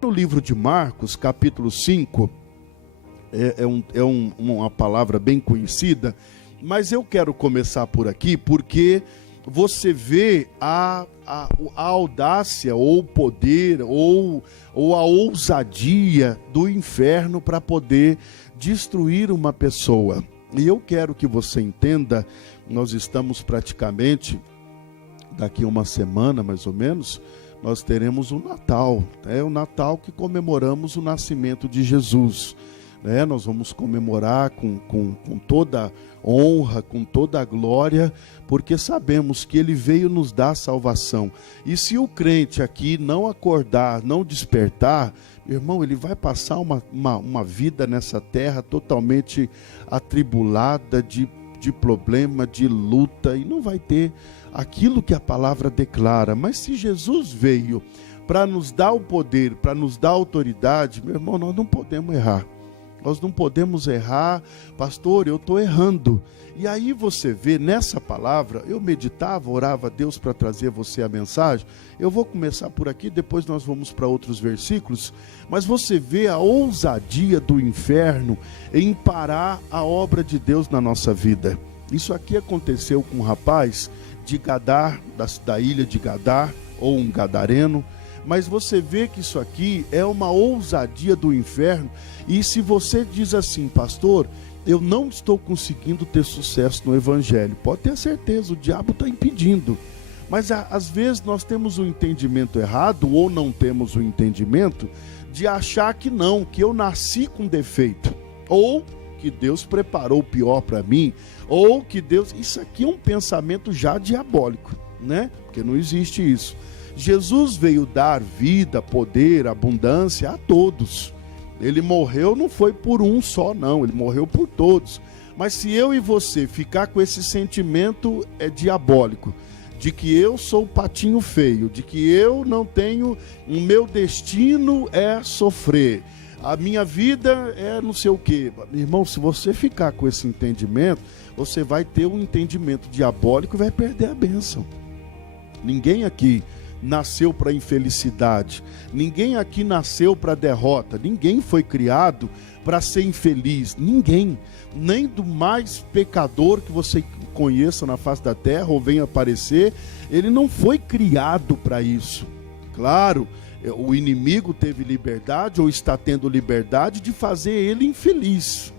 No livro de Marcos, capítulo 5, uma palavra bem conhecida, mas eu quero começar por aqui porque você vê a audácia, ou o poder, ou a ousadia do inferno para poder destruir uma pessoa. E eu quero que você entenda, nós estamos praticamente, daqui a uma semana mais ou menos, nós teremos o Natal. É o Natal que comemoramos o nascimento de Jesus. Nós vamos comemorar com toda honra, com toda glória, porque sabemos que Ele veio nos dar salvação. E se o crente aqui não acordar, não despertar, meu irmão, ele vai passar uma vida nessa terra totalmente atribulada, de problema, de luta, e não vai ter aquilo que a palavra declara. Mas se Jesus veio para nos dar o poder, para nos dar a autoridade, meu irmão, nós não podemos errar. Nós não podemos errar. Pastor, eu estou errando. E aí você vê nessa palavra, eu meditava, orava a Deus para trazer a você a mensagem. Eu vou começar por aqui, depois nós vamos para outros versículos. Mas você vê a ousadia do inferno em parar a obra de Deus na nossa vida. Isso aqui aconteceu com um rapaz de Gadar, da ilha de Gadar, ou um gadareno. Mas você vê que isso aqui é uma ousadia do inferno. E se você diz assim, pastor, eu não estou conseguindo ter sucesso no evangelho, pode ter certeza, o diabo está impedindo. Mas às vezes nós temos um entendimento errado, ou não temos o entendimento de achar que não, que eu nasci com defeito, ou que Deus preparou o pior para mim, ou que Deus... Isso aqui é um pensamento já diabólico, né? Porque não existe isso. Jesus veio dar vida, poder, abundância a todos. Ele morreu, não foi por um só, não. Ele morreu por todos. Mas se eu e você ficar com esse sentimento diabólico, de que eu sou o patinho feio, de que eu não tenho, o meu destino é sofrer, a minha vida é não sei o quê. Irmão, se você ficar com esse entendimento, você vai ter um entendimento diabólico e vai perder a bênção. Ninguém aqui nasceu para infelicidade, ninguém aqui nasceu para derrota, ninguém foi criado para ser infeliz, ninguém, nem do mais pecador que você conheça na face da terra ou venha aparecer, ele não foi criado para isso. Claro, o inimigo teve liberdade ou está tendo liberdade de fazer ele infeliz,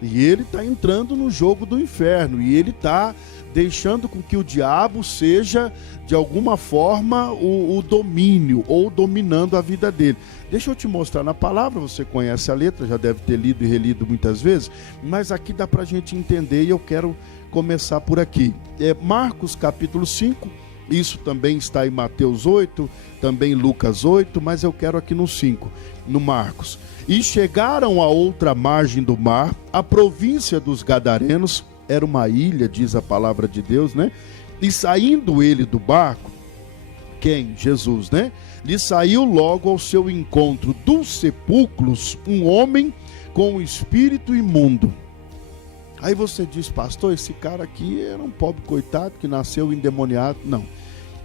e ele está entrando no jogo do inferno, e ele está deixando com que o diabo seja, de alguma forma, o domínio, ou dominando a vida dele. Deixa eu te mostrar na palavra, você conhece a letra, já deve ter lido e relido muitas vezes, mas aqui dá para a gente entender, e eu quero começar por aqui. Marcos capítulo 5, isso também está em Mateus 8, também Lucas 8, mas eu quero aqui no 5, no Marcos. E chegaram à outra margem do mar, a província dos Gadarenos, era uma ilha, diz a palavra de Deus, né? E saindo ele do barco, quem? Jesus, né? Lhe saiu logo ao seu encontro dos sepulcros um homem com um espírito imundo. Aí você diz, pastor, esse cara aqui era um pobre coitado que nasceu endemoniado. Não.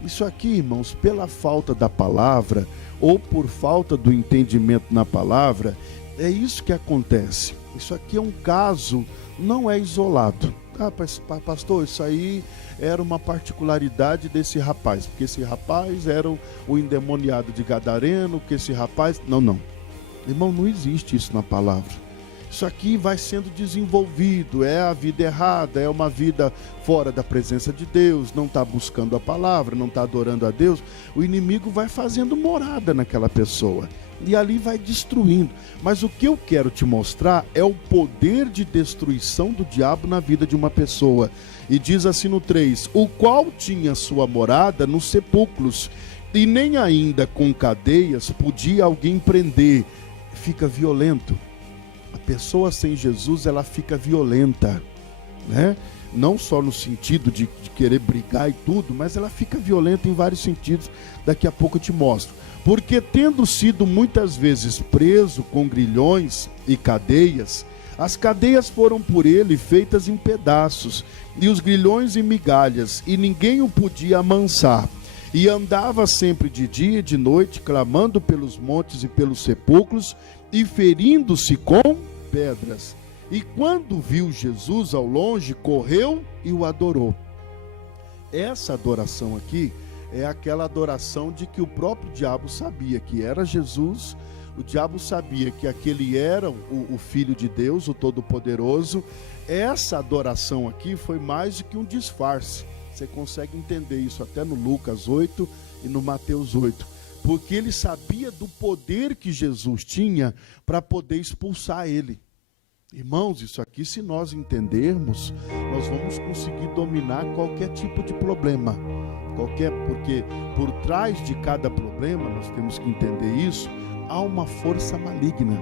Isso aqui, irmãos, pela falta da palavra, ou por falta do entendimento na palavra, é isso que acontece. Isso aqui é um caso, não é isolado. Pastor, isso aí era uma particularidade desse rapaz, porque esse rapaz era o endemoniado de Gadareno, que esse rapaz... Não. Irmão, não existe isso na palavra. Isso aqui vai sendo desenvolvido, é a vida errada, é uma vida fora da presença de Deus, não está buscando a palavra, não está adorando a Deus. O inimigo vai fazendo morada naquela pessoa e ali vai destruindo. Mas o que eu quero te mostrar é o poder de destruição do diabo na vida de uma pessoa. E diz assim no 3, o qual tinha sua morada nos sepulcros, e nem ainda com cadeias podia alguém prender. Fica violento. A pessoa sem Jesus, ela fica violenta, né? Não só no sentido de querer brigar e tudo, mas ela fica violenta em vários sentidos. Daqui a pouco eu te mostro. Porque tendo sido muitas vezes preso com grilhões e cadeias, as cadeias foram por ele feitas em pedaços, e os grilhões em migalhas, e ninguém o podia amansar. E andava sempre de dia e de noite, clamando pelos montes e pelos sepulcros, e ferindo-se com pedras. E quando viu Jesus ao longe, correu e o adorou. Essa adoração aqui é aquela adoração de que o próprio diabo sabia que era Jesus. O diabo sabia que aquele era o Filho de Deus, o Todo-Poderoso. Essa adoração aqui foi mais do que um disfarce. Você consegue entender isso até no Lucas 8 e no Mateus 8. Porque ele sabia do poder que Jesus tinha para poder expulsar ele. Irmãos, isso aqui, se nós entendermos, nós vamos conseguir dominar qualquer tipo de problema. Porque por trás de cada problema, nós temos que entender isso, há uma força maligna.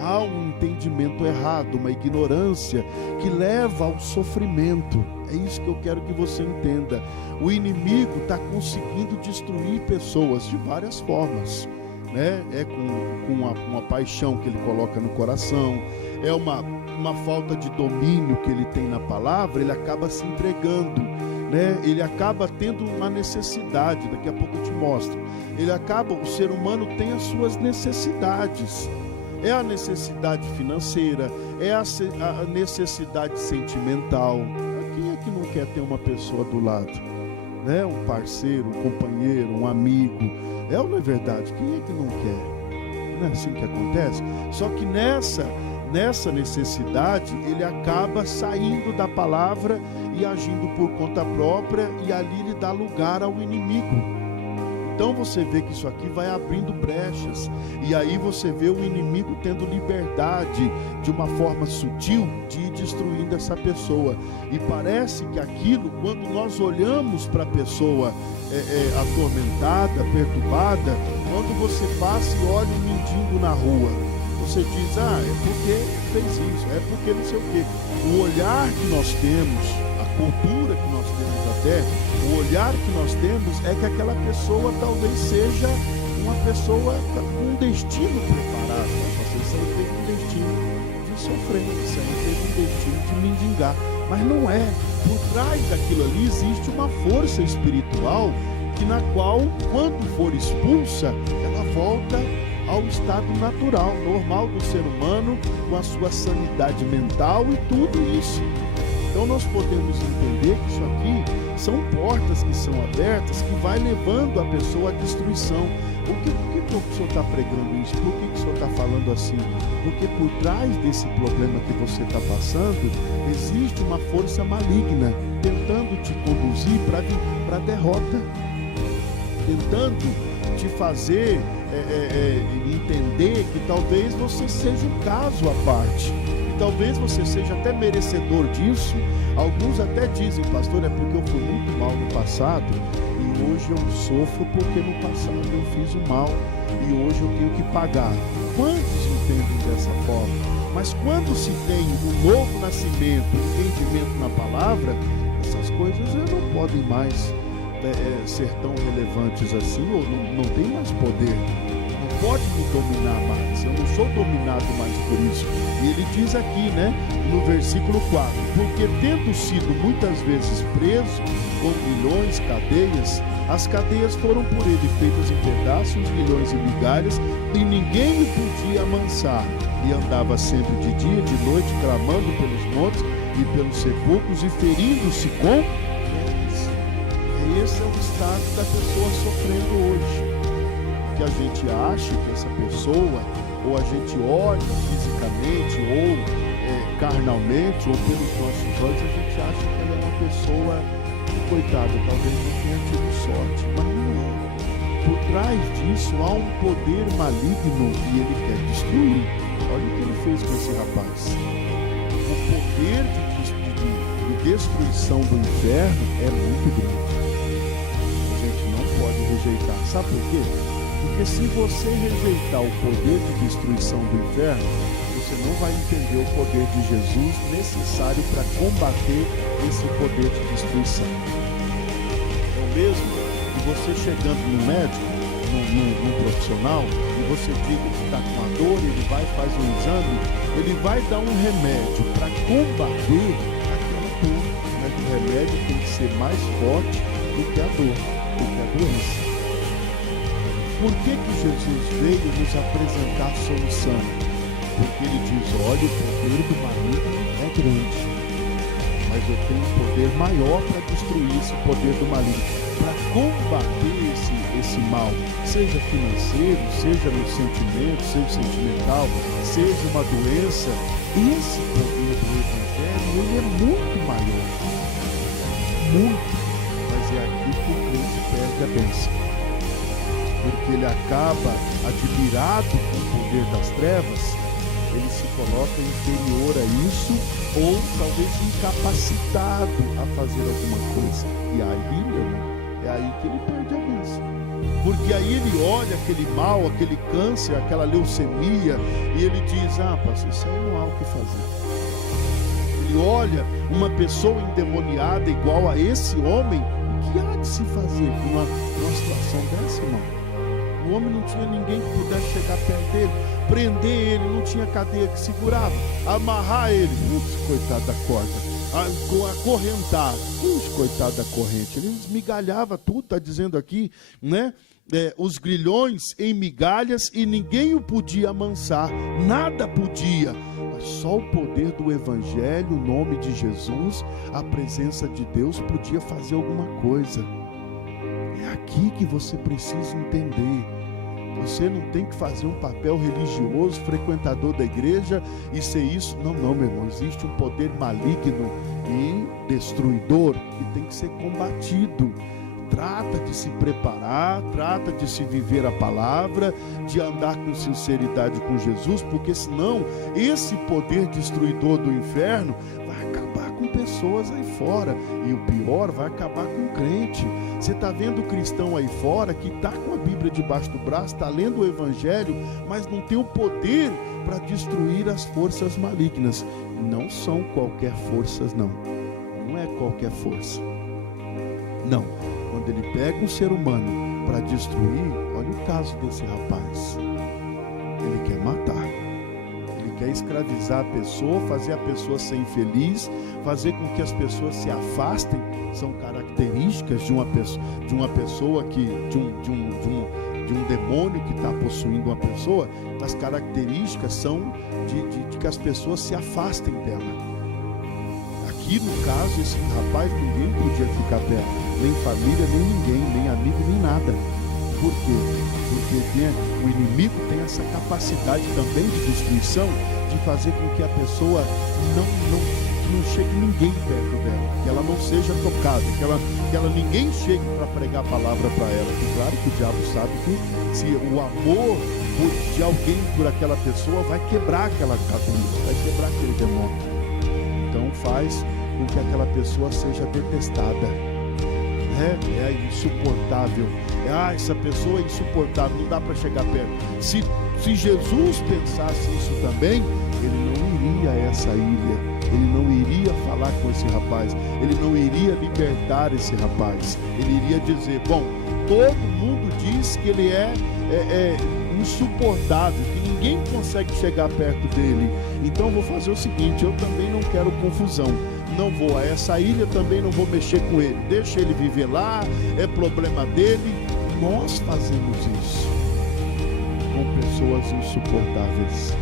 Há um entendimento errado, uma ignorância que leva ao sofrimento. É isso que eu quero que você entenda. O inimigo está conseguindo destruir pessoas de várias formas, né? É com uma paixão que ele coloca no coração, é uma falta de domínio que ele tem na palavra, ele acaba se entregando, né? Ele acaba tendo uma necessidade, daqui a pouco eu te mostro. O ser humano tem as suas necessidades. É a necessidade financeira, é a necessidade sentimental. Quem é que não quer ter uma pessoa do lado? Né? Um parceiro, um companheiro, um amigo. É ou não é verdade? Quem é que não quer? Não é assim que acontece? Só que nessa necessidade, ele acaba saindo da palavra e agindo por conta própria, e ali ele dá lugar ao inimigo. Então você vê que isso aqui vai abrindo brechas, e aí você vê o inimigo tendo liberdade de uma forma sutil de ir destruindo essa pessoa. E parece que aquilo, quando nós olhamos para a pessoa atormentada, perturbada, quando você passa e olha um mendigo na rua, você diz, é porque fez isso, é porque não sei o quê. O olhar que nós temos, a cultura que nós temos até, o olhar que nós temos é que aquela pessoa talvez seja uma pessoa com um destino preparado. Isso aí teve um destino de sofrer, isso aí teve um destino de mendigar. Mas não é. Por trás daquilo ali existe uma força espiritual na qual, quando for expulsa, ela volta ao estado natural, normal do ser humano, com a sua sanidade mental e tudo isso. Então nós podemos entender que isso aqui são portas que são abertas, que vai levando a pessoa à destruição. Por que o senhor está pregando isso? Por que o senhor está falando assim? Porque por trás desse problema que você está passando, existe uma força maligna tentando te conduzir para a derrota, tentando te fazer entender que talvez você seja um caso à parte. Talvez você seja até merecedor disso. Alguns até dizem, pastor, é porque eu fui muito mal no passado e hoje eu sofro porque no passado eu fiz o mal e hoje eu tenho que pagar. Quantos entendem dessa forma? Mas quando se tem um novo nascimento, um entendimento na palavra, essas coisas já não podem mais ser tão relevantes assim, ou não tem mais poder. Pode me dominar mais, eu não sou dominado mais por isso. E ele diz aqui, né, no versículo 4, porque tendo sido muitas vezes preso com grilhões, cadeias, as cadeias foram por ele feitas em pedaços, grilhões e migalhas, e ninguém o podia amansar, e andava sempre de dia e de noite, clamando pelos montes e pelos sepulcros, e ferindo-se com pedras. Esse é o estado da pessoa sofrendo hoje. Que a gente acha que essa pessoa, ou a gente olha fisicamente, ou carnalmente, ou pelos nossos olhos, a gente acha que ela é uma pessoa que, coitada, talvez não tenha tido sorte, mas não é. Por trás disso há um poder maligno que ele quer destruir. Olha o que ele fez com esse rapaz. O poder de destruição do inferno é muito grande. A gente não pode rejeitar. Sabe por quê? Porque se você rejeitar o poder de destruição do inferno, você não vai entender o poder de Jesus necessário para combater esse poder de destruição. É o mesmo que você chegando no médico, num profissional, e você diga que está com a dor, ele vai faz um exame, ele vai dar um remédio para combater aquela dor, mas o remédio tem que ser mais forte do que a dor. que é a doença. Por que Jesus veio nos apresentar solução? Porque ele diz, olha, o poder do maligno é grande, mas eu tenho um poder maior para destruir esse poder do maligno, para combater esse mal, seja financeiro, seja no sentimento, seja sentimental, seja uma doença. Esse poder do Evangelho, ele é muito maior, muito, mas é aqui que o crente perde a bênção, porque ele acaba admirado com o poder das trevas, ele se coloca inferior a isso, ou talvez incapacitado a fazer alguma coisa, e aí, meu irmão, é aí que ele perde a bênção. Porque aí ele olha aquele mal, aquele câncer, aquela leucemia, e ele diz, pastor, isso aí não há o que fazer. Ele olha uma pessoa endemoniada igual a esse homem, o que há de se fazer numa situação dessa, irmão? O homem não tinha ninguém que pudesse chegar perto dele, prender ele, não tinha cadeia que segurava, amarrar ele, coitado da corda, acorrentar, coitado da corrente, ele esmigalhava tudo, está dizendo aqui, né? Os grilhões em migalhas e ninguém o podia amansar, nada podia, mas só o poder do Evangelho, o nome de Jesus, a presença de Deus podia fazer alguma coisa. É aqui que você precisa entender. Você não tem que fazer um papel religioso, frequentador da igreja e ser isso. Não, meu irmão. Existe um poder maligno e destruidor que tem que ser combatido. Trata de se preparar, trata de se viver a palavra, de andar com sinceridade com Jesus, porque senão esse poder destruidor do inferno vai acabar com pessoas aí fora, e o pior, vai acabar com o crente. Você está vendo o cristão aí fora que está com a Bíblia debaixo do braço, está lendo o Evangelho, mas não tem o poder para destruir as forças malignas. Não são qualquer forças, não é qualquer força, não. Quando ele pega um ser humano para destruir, olha o caso desse rapaz, ele quer matar, ele quer escravizar a pessoa, fazer a pessoa ser infeliz, fazer com que as pessoas se afastem. São características de uma pessoa que, de um demônio que está possuindo uma pessoa. As características são de que as pessoas se afastem dela. Aqui no caso, esse rapaz, ninguém podia ficar perto, nem família, nem ninguém, nem amigo, nem nada. Por quê? Porque o inimigo tem essa capacidade também de destruição, de fazer com que a pessoa não chegue ninguém perto dela, que ela não seja tocada, que ela ninguém chegue para pregar a palavra para ela. E claro que o diabo sabe que se o amor de alguém por aquela pessoa vai quebrar aquela cabeça, vai quebrar aquele demônio. Então faz com que aquela pessoa seja detestada. É insuportável. Essa pessoa é insuportável, não dá para chegar perto. Se Jesus pensasse isso também, ele não iria a essa ilha, ele não iria falar com esse rapaz, ele não iria libertar esse rapaz. Ele iria dizer, bom, todo mundo diz que ele é insuportável, que ninguém consegue chegar perto dele. Então vou fazer o seguinte, eu também não quero confusão, não vou a essa ilha, também não vou mexer com ele, deixa ele viver lá, é problema dele. Nós fazemos isso com pessoas insuportáveis.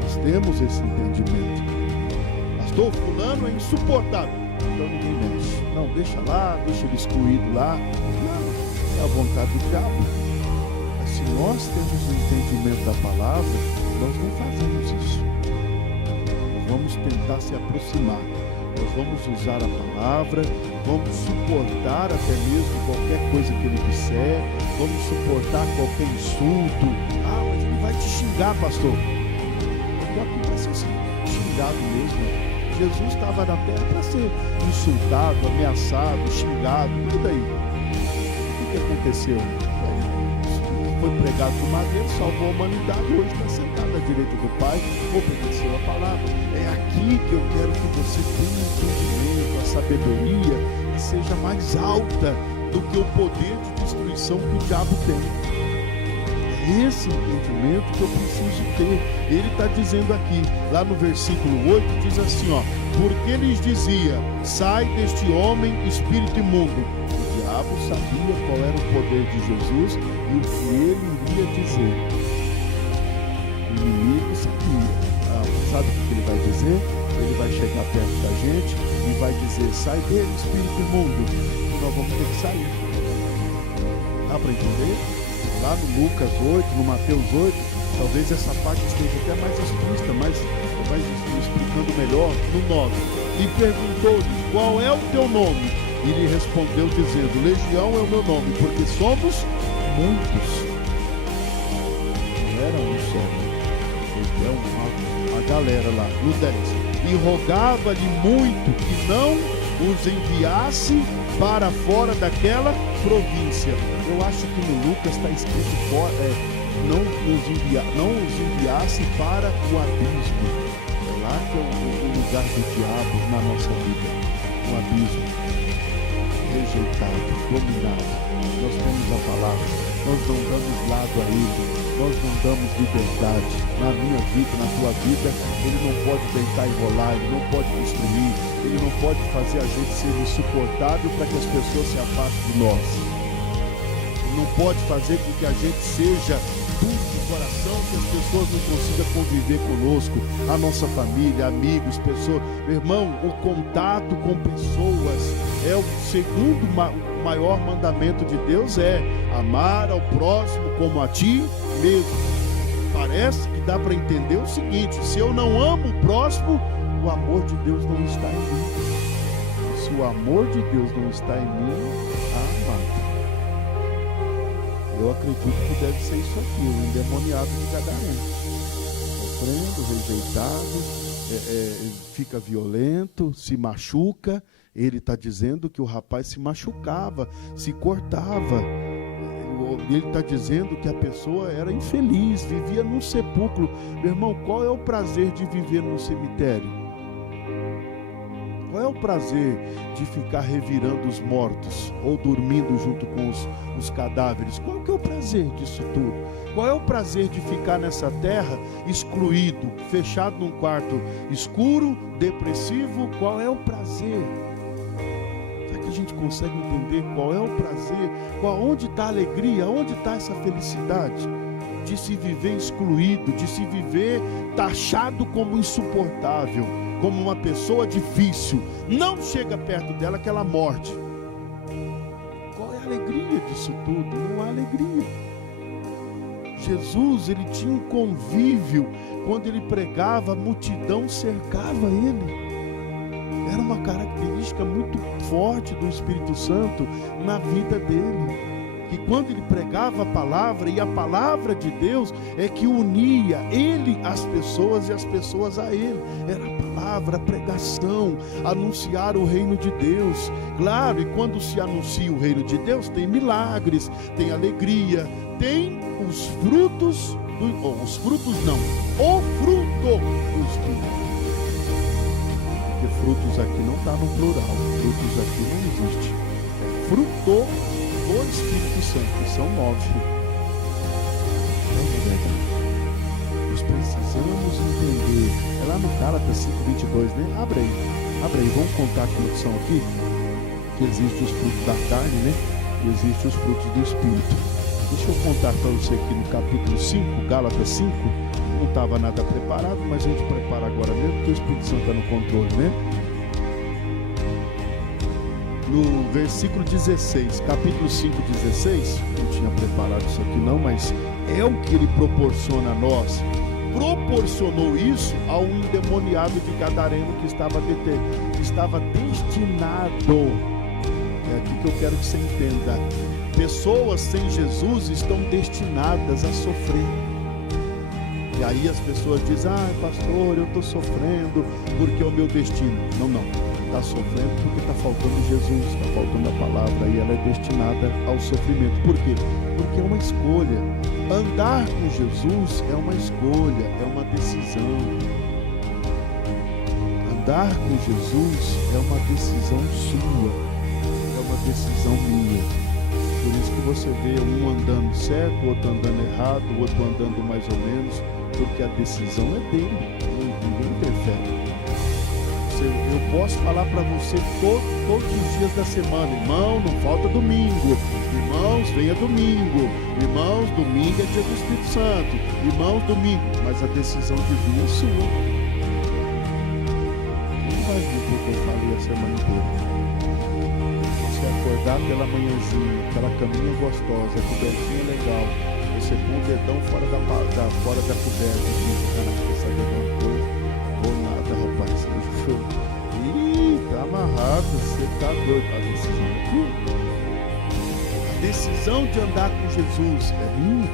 Nós temos esse entendimento. Pastor, fulano é insuportável, então ninguém mexe. Não, deixa lá, deixa ele excluído lá. Não, é a vontade do diabo. Mas se nós temos o entendimento da palavra, nós não fazemos isso. Nós vamos tentar se aproximar. Nós vamos usar a palavra, vamos suportar até mesmo qualquer coisa que ele disser, vamos suportar qualquer insulto. Mas ele vai te xingar, pastor. Então vai ser assim, xingado mesmo. Jesus estava na terra para ser insultado, ameaçado, xingado, tudo aí. O que aconteceu? Foi pregado por madeira, salvou a humanidade, hoje está sentado à direita do Pai, obedeceu a palavra. É aqui que eu quero que você tenha entendimento, a sabedoria, e seja mais alta do que o poder de destruição que o diabo tem. É esse entendimento que eu preciso ter. Ele está dizendo aqui, lá no versículo 8, diz assim, porque lhes dizia, sai deste homem, espírito imundo. O diabo sabia qual era o poder de Jesus e o que ele iria dizer. O inimigo sabia. Sabe o que ele vai dizer? Ele vai chegar perto da gente e vai dizer: sai dele, espírito imundo. E nós vamos ter que sair. Dá para entender? Lá no Lucas 8, no Mateus 8, talvez essa parte esteja até mais explícita, mas vai explicando melhor no 9. E perguntou-lhe: qual é o teu nome? E lhe respondeu dizendo: Legião é o meu nome, porque somos muitos. Não era um só, é uma galera lá, no 10. E rogava-lhe muito que não os enviasse para fora daquela província. Eu acho que no Lucas está escrito não os enviasse para o abismo. É lá que é o lugar do diabo na nossa vida. O abismo. Rejeitado, dominado. Nós temos a palavra. Nós não damos lado a ele. Nós não damos liberdade. Na minha vida, na tua vida, ele não pode tentar enrolar, ele não pode destruir, ele não pode fazer a gente ser insuportável para que as pessoas se afastem de nós. Ele não pode fazer com que a gente seja duro de coração, que as pessoas não consigam conviver conosco, a nossa família, amigos, pessoas. Meu irmão, o contato com pessoas é o segundo maior mandamento de Deus, é amar ao próximo como a ti mesmo. Parece que dá para entender o seguinte: se eu não amo o próximo, o amor de Deus não está em mim. Se o amor de Deus não está em mim, amado, eu acredito que deve ser isso aqui, o endemoniado de Gadareno, sofrendo, rejeitado, fica violento, se machuca. Ele está dizendo que o rapaz se machucava, se cortava. Ele está dizendo que a pessoa era infeliz, vivia num sepulcro. Meu irmão, qual é o prazer de viver num cemitério? Qual é o prazer de ficar revirando os mortos ou dormindo junto com os cadáveres? Qual que é o prazer disso tudo? Qual é o prazer de ficar nessa terra excluído, fechado num quarto escuro, depressivo? Qual é o prazer? Será que a gente consegue entender qual é o prazer? Onde está a alegria? Onde está essa felicidade? De se viver excluído, de se viver taxado como insuportável, como uma pessoa difícil. Não chega perto dela que ela morde. Qual é a alegria disso tudo? Não há alegria. Jesus, ele tinha um convívio. Quando ele pregava, a multidão cercava ele. Era uma característica muito forte do Espírito Santo na vida dele. Que quando ele pregava a palavra, e a palavra de Deus é que unia ele às pessoas e as pessoas a ele. Era a palavra, a pregação, anunciar o reino de Deus. Claro, e quando se anuncia o reino de Deus, tem milagres, tem alegria, tem os frutos, o fruto do Espírito. Porque frutos aqui não está no plural, frutos aqui não existe. É fruto do Espírito Santo, que são 9. Nós precisamos entender. É lá no Gálatas 5:22, né? Abre aí, vamos contar quantos são aqui. Que existem os frutos da carne, né? E existem os frutos do Espírito. Deixa eu contar para você aqui no capítulo 5, Gálatas 5. Não estava nada preparado, mas a gente prepara agora mesmo, porque o Espírito Santo está no controle, né? No versículo 16, capítulo 5, 16, não tinha preparado isso aqui não, mas é o que ele proporciona a nós. Proporcionou isso ao endemoniado de Gadareno que estava destinado. É aqui que eu quero que você entenda. Pessoas sem Jesus estão destinadas a sofrer. E aí as pessoas dizem: pastor, eu estou sofrendo porque é o meu destino. Não. Está sofrendo porque está faltando Jesus, está faltando a palavra, e ela é destinada ao sofrimento. Por quê? Porque é uma escolha. Andar com Jesus é uma escolha, é uma decisão. Andar com Jesus é uma decisão sua, é uma decisão minha. Por isso que você vê um andando certo, o outro andando errado, o outro andando mais ou menos, porque a decisão é dele, ninguém interfere. Você eu posso falar para você todos os dias da semana: irmão, não falta domingo, irmãos, venha domingo, irmãos, domingo é dia do Espírito Santo, irmãos, domingo, mas a decisão de vir é sua. Não vai vir porque eu falei a semana inteira. Você acordar pela manhãzinha, aquela caminha gostosa, a cobertinha legal, você põe o dedão fora da coberta, cara, quer saber de uma coisa? Ou nada, rapaz, ih, tá amarrado, você tá doido. A decisão é tua. A decisão de andar com Jesus é minha.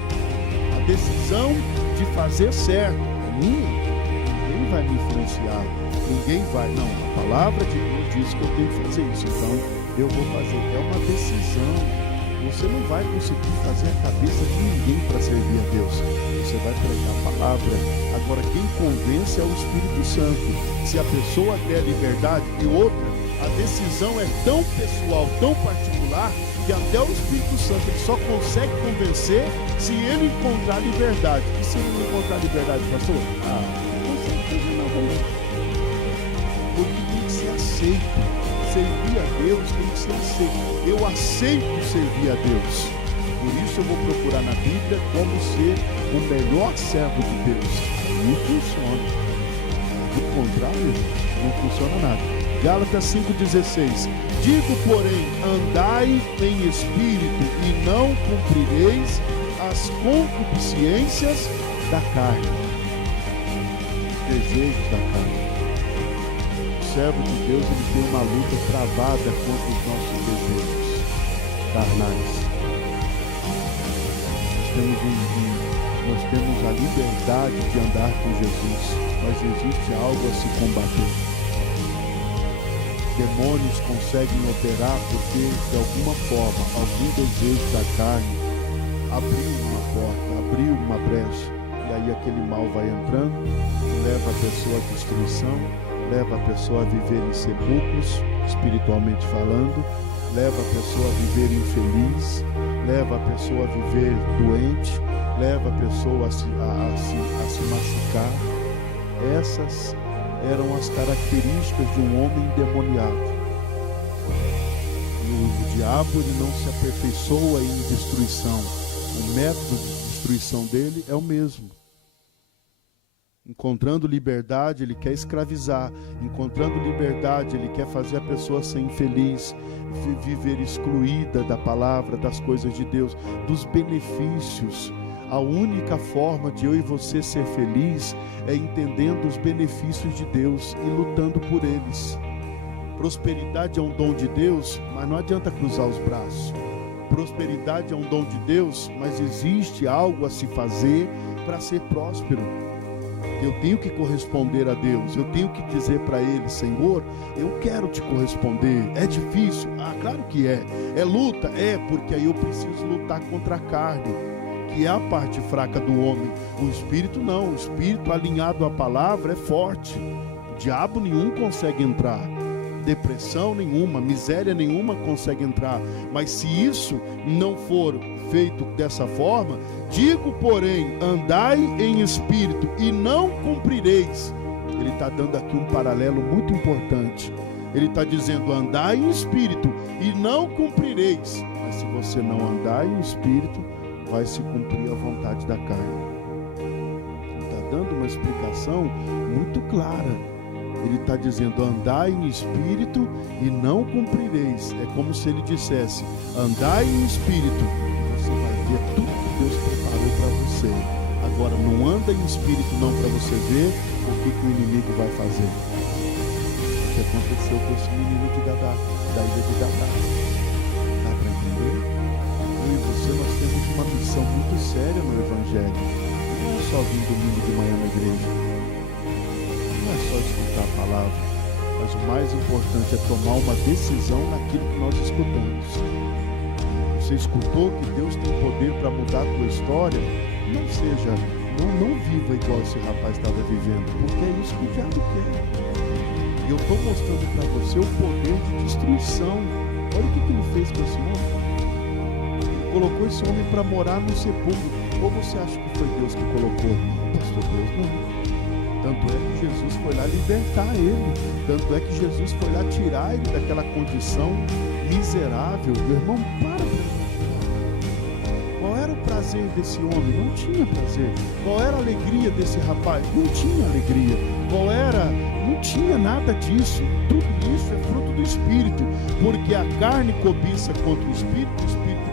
A decisão de fazer certo é minha. Ninguém vai me influenciar, ninguém vai, não, a palavra de Deus diz que eu tenho que fazer isso, então eu vou fazer. É uma decisão. Você não vai conseguir fazer a cabeça de ninguém para servir a Deus. Você vai pregar a palavra. Agora, quem convence é o Espírito Santo. Se a pessoa quer liberdade, e outra, a decisão é tão pessoal, tão particular, que até o Espírito Santo ele só consegue convencer se ele encontrar liberdade. E se ele não encontrar liberdade, pastor? Com certeza não vai. Porque tem que ser aceito. Servir a Deus tem que ser aceito. Eu aceito servir a Deus. Por isso eu vou procurar na Bíblia como ser o melhor servo de Deus. Não funciona. Do contrário, não funciona nada. Gálatas 5,16. Digo, porém, andai em espírito e não cumprireis as concupiscências da carne. Desejos da carne. O servo de Deus, ele tem uma luta travada contra os nossos desejos carnais. Nós temos a liberdade de andar com Jesus, mas existe algo a se combater. Demônios conseguem operar porque, de alguma forma, algum desejo da carne abriu uma porta, abriu uma brecha, e aí aquele mal vai entrando e leva a pessoa à destruição, leva a pessoa a viver em sepulcros, espiritualmente falando, leva a pessoa a viver infeliz, leva a pessoa a viver doente, leva a pessoa a se machucar. Essas eram as características de um homem endemoniado. O diabo ele não se aperfeiçoa em destruição. O método de destruição dele é o mesmo. Encontrando liberdade, ele quer escravizar. Encontrando liberdade, ele quer fazer a pessoa ser infeliz, viver excluída da palavra, das coisas de Deus, dos benefícios. A única forma de eu e você ser feliz é entendendo os benefícios de Deus e lutando por eles. Prosperidade é um dom de Deus, mas não adianta cruzar os braços. Prosperidade é um dom de Deus, mas existe algo a se fazer para ser próspero. Eu tenho que corresponder a Deus, eu tenho que dizer para Ele: Senhor, eu quero te corresponder. É difícil? Claro que é. É luta? É, porque aí eu preciso lutar contra a carne, que é a parte fraca do homem. O espírito não, o espírito alinhado à palavra é forte. O diabo nenhum consegue entrar, depressão nenhuma, miséria nenhuma consegue entrar. Mas se isso não for feito dessa forma, digo, porém, andai em espírito e não cumprireis. Ele está dando aqui um paralelo muito importante. Ele está dizendo: andai em espírito e não cumprireis. Mas se você não andar em espírito, vai se cumprir a vontade da carne. Ele está dando uma explicação muito clara. Ele está dizendo: andai em espírito e não cumprireis. É como se ele dissesse: andai em espírito e você vai ver tudo que Deus preparou para você. Agora, não anda em espírito não para você ver o que o inimigo vai fazer. O que aconteceu com esse menino de Gadá, da ilha de Gadá. Dá para entender? Eu e você, nós temos uma missão muito séria no Evangelho. Não é só vir domingo de manhã na igreja. Não é só escutar a palavra, mas o mais importante é tomar uma decisão naquilo que nós escutamos. Você escutou que Deus tem poder para mudar a tua história? Não viva igual esse rapaz estava vivendo, porque é isso que o diabo quer. E eu estou mostrando para você o poder de destruição. Olha o que ele fez com esse homem. Ele colocou esse homem para morar no sepulcro. Ou você acha que foi Deus que colocou? Pastor, Deus não. Tanto é que Jesus foi lá libertar ele. Tanto é que Jesus foi lá tirar ele daquela condição miserável. Meu irmão, para imaginar. Qual era o prazer desse homem? Não tinha prazer. Qual era a alegria desse rapaz? Não tinha alegria. Qual era? Não tinha nada disso. Tudo isso é fruto do Espírito. Porque a carne cobiça contra o Espírito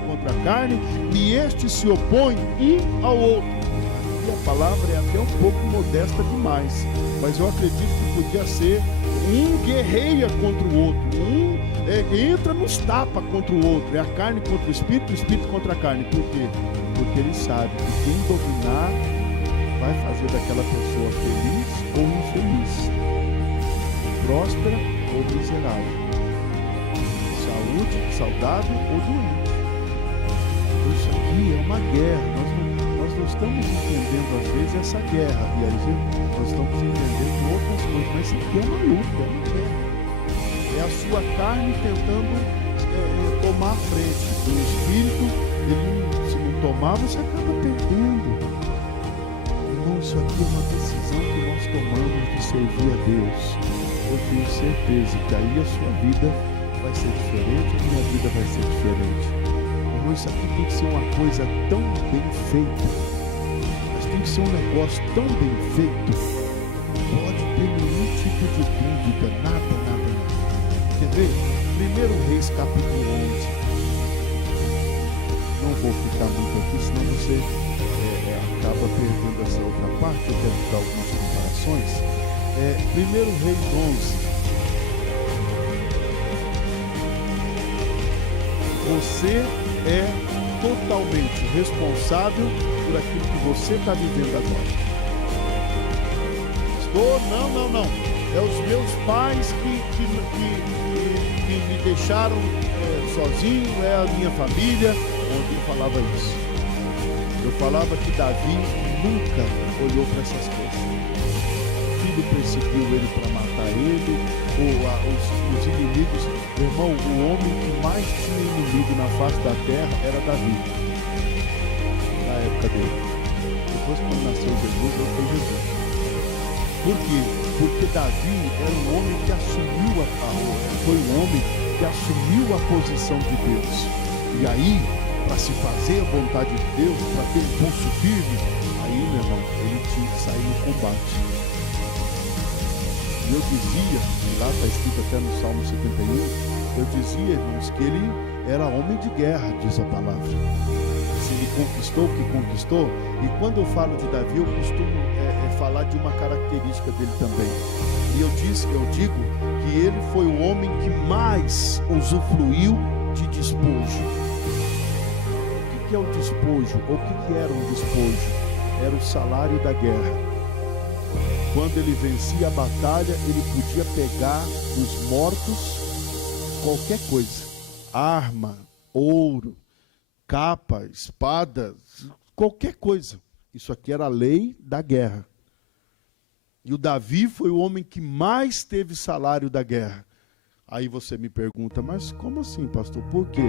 contra a carne, e estes se opõem um ao outro. Aqui a palavra é até um pouco modesta demais, mas eu acredito que podia ser um guerreia contra o outro, entra nos tapa contra o outro, é a carne contra o espírito contra a carne. Por quê? Porque ele sabe que quem dominar vai fazer daquela pessoa feliz ou infeliz, próspera ou miserável, saúde, saudável ou doente. Isso aqui é uma guerra. Nós não estamos entendendo às vezes essa guerra, e às vezes nós estamos entendendo outras coisas, mas isso aqui é uma luta, é uma guerra. É a sua carne tentando tomar a frente do espírito. Se não tomar, você acaba perdendo. Irmão, isso aqui é uma decisão que nós tomamos de servir a Deus. Eu tenho certeza que aí a sua vida vai ser diferente, a minha vida vai ser diferente. Isso aqui tem que ser uma coisa tão bem feita, mas tem que ser um negócio tão bem feito, pode ter nenhum tipo de dúvida, nada. Quer ver? 1 Reis capítulo 11. Não vou ficar muito aqui, senão você acaba perdendo essa outra parte. Eu quero dar algumas comparações. 1 Reis 11. Você é totalmente responsável por aquilo que você está vivendo agora. Não. É os meus pais que me deixaram sozinho, é a minha família. Ontem eu falava isso. Eu falava que Davi nunca olhou para essas coisas. O filho perseguiu ele para matar ele, os inimigos. Meu irmão, o homem que mais tinha inimigo na face da terra era Davi, na época dele. Depois, quando nasceu Jesus, ele foi Jesus. Por quê? Porque Davi era um homem que assumiu foi um homem que assumiu a posição de Deus. E aí, para se fazer a vontade de Deus, para ter um pulso firme, aí, meu irmão, ele tinha que sair no combate. E eu dizia, e lá está escrito até no Salmo 71, eu dizia, irmãos, que ele era homem de guerra, diz a palavra. Se ele conquistou o que conquistou, e quando eu falo de Davi, eu costumo falar de uma característica dele também. E eu digo que ele foi o homem que mais usufruiu de despojo. O que é o despojo? Ou o que era um despojo? Era o salário da guerra. Quando ele vencia a batalha, ele podia pegar dos mortos qualquer coisa. Arma, ouro, capa, espada, qualquer coisa. Isso aqui era a lei da guerra. E o Davi foi o homem que mais teve salário da guerra. Aí você me pergunta, mas como assim, pastor? Por quê?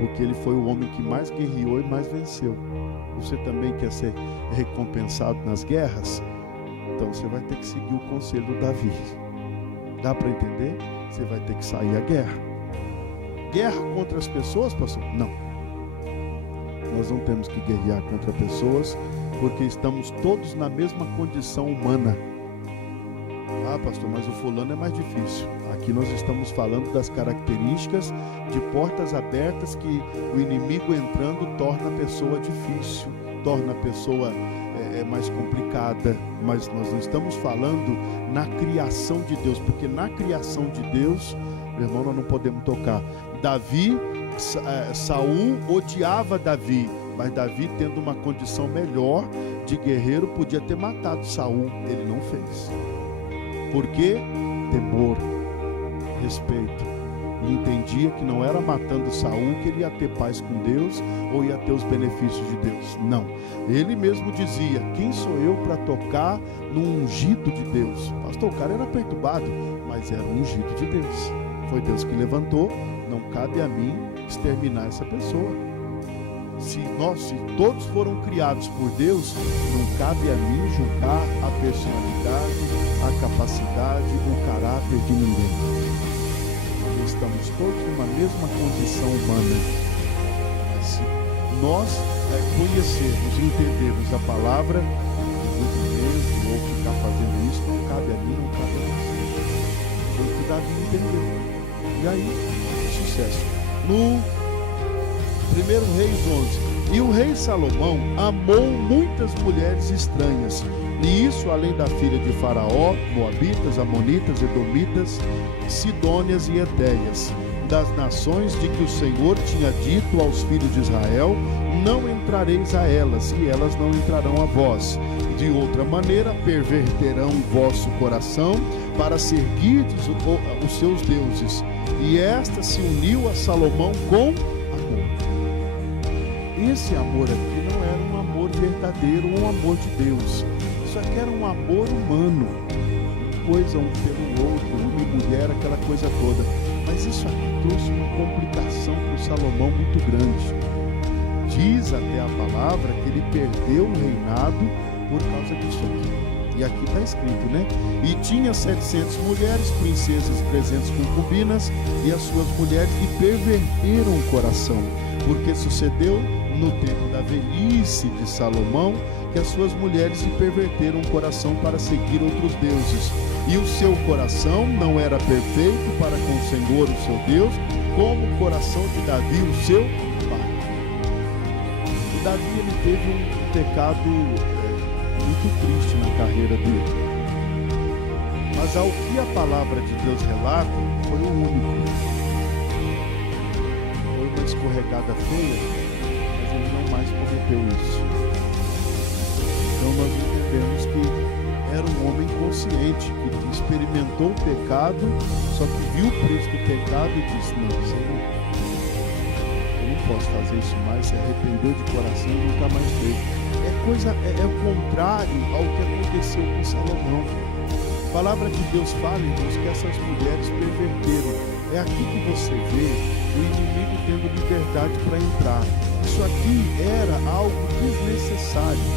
Porque ele foi o homem que mais guerreou e mais venceu. Você também quer ser recompensado nas guerras? Então você vai ter que seguir o conselho do Davi. Dá para entender? Você vai ter que sair à guerra. Guerra contra as pessoas, pastor? Não. Nós não temos que guerrear contra pessoas, porque estamos todos na mesma condição humana. Ah, pastor, mas o fulano é mais difícil. Aqui nós estamos falando das características de portas abertas que o inimigo entrando torna a pessoa difícil, torna a pessoa mais complicada. Mas nós não estamos falando na criação de Deus, porque na criação de Deus, meu irmão, nós não podemos tocar. Saul odiava Davi, mas Davi, tendo uma condição melhor de guerreiro, podia ter matado Saul. Ele não fez. Por quê? Temor, respeito. E entendia que não era matando Saul que ele ia ter paz com Deus ou ia ter os benefícios de Deus. Não. Ele mesmo dizia, quem sou eu para tocar no ungido de Deus? Pastor, o cara era perturbado, mas era um ungido de Deus. Foi Deus que levantou, não cabe a mim exterminar essa pessoa. Se todos foram criados por Deus, não cabe a mim julgar a personalidade, a capacidade, o caráter de ninguém. Estamos todos numa mesma condição humana. Mas se nós conhecermos e entendermos a palavra, muito mesmo, ou ficar fazendo isso, não cabe a mim, não cabe a você. Foi o que Davi entendeu. E aí, sucesso. No 1 Reis 11. E o rei Salomão amou muitas mulheres estranhas, e isso além da filha de Faraó, Moabitas, Amonitas, Edomitas, Sidônias e Etéias, das nações de que o Senhor tinha dito aos filhos de Israel: não entrareis a elas, e elas não entrarão a vós. De outra maneira, perverterão vosso coração para seguirdes os seus deuses. E esta se uniu a Salomão com amor. Esse amor aqui não era um amor verdadeiro, um amor de Deus. Isso aqui era um amor humano, coisa um pelo outro, homem e mulher, aquela coisa toda. Mas isso aqui trouxe uma complicação para o Salomão muito grande. Diz até a palavra que ele perdeu o reinado por causa disso aqui. E aqui está escrito, né? E tinha 700 mulheres, princesas, 300 concubinas, e as suas mulheres lhe perverteram o coração. Porque sucedeu no tempo da velhice de Salomão, que as suas mulheres lhe perverteram o coração para seguir outros deuses. E o seu coração não era perfeito para com o Senhor, o seu Deus, como o coração de Davi, o seu pai. E Davi, ele teve um pecado muito triste na carreira dele. Mas ao que a palavra de Deus relata, foi o único. Foi uma escorregada feia, mas ele não mais cometeu isso. Então nós entendemos que era um homem consciente, que experimentou o pecado, só que viu o preço do pecado e disse: não, eu não posso fazer isso mais. Se arrependeu de coração e nunca mais fez. É o contrário ao que aconteceu com Salomão. A palavra de Deus fala, irmãos, que essas mulheres perverteram. É aqui que você vê o inimigo tendo liberdade para entrar. Isso aqui era algo desnecessário.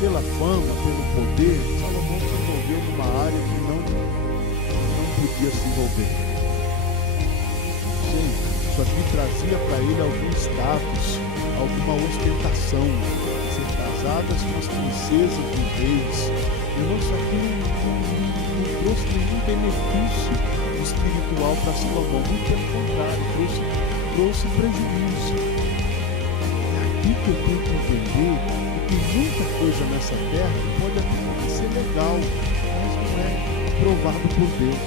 Pela fama, pelo poder, Salomão se envolveu numa área que não podia se envolver. Gente, isso aqui trazia para ele algum status, alguma ostentação, ser casadas com as princesas dos reis. Irmão, isso aqui não trouxe nenhum benefício espiritual para Salomão, muito pelo contrário, trouxe prejuízo. É aqui que eu tenho que entender que tem muita coisa nessa terra que pode até ser legal, mas não é aprovado por Deus.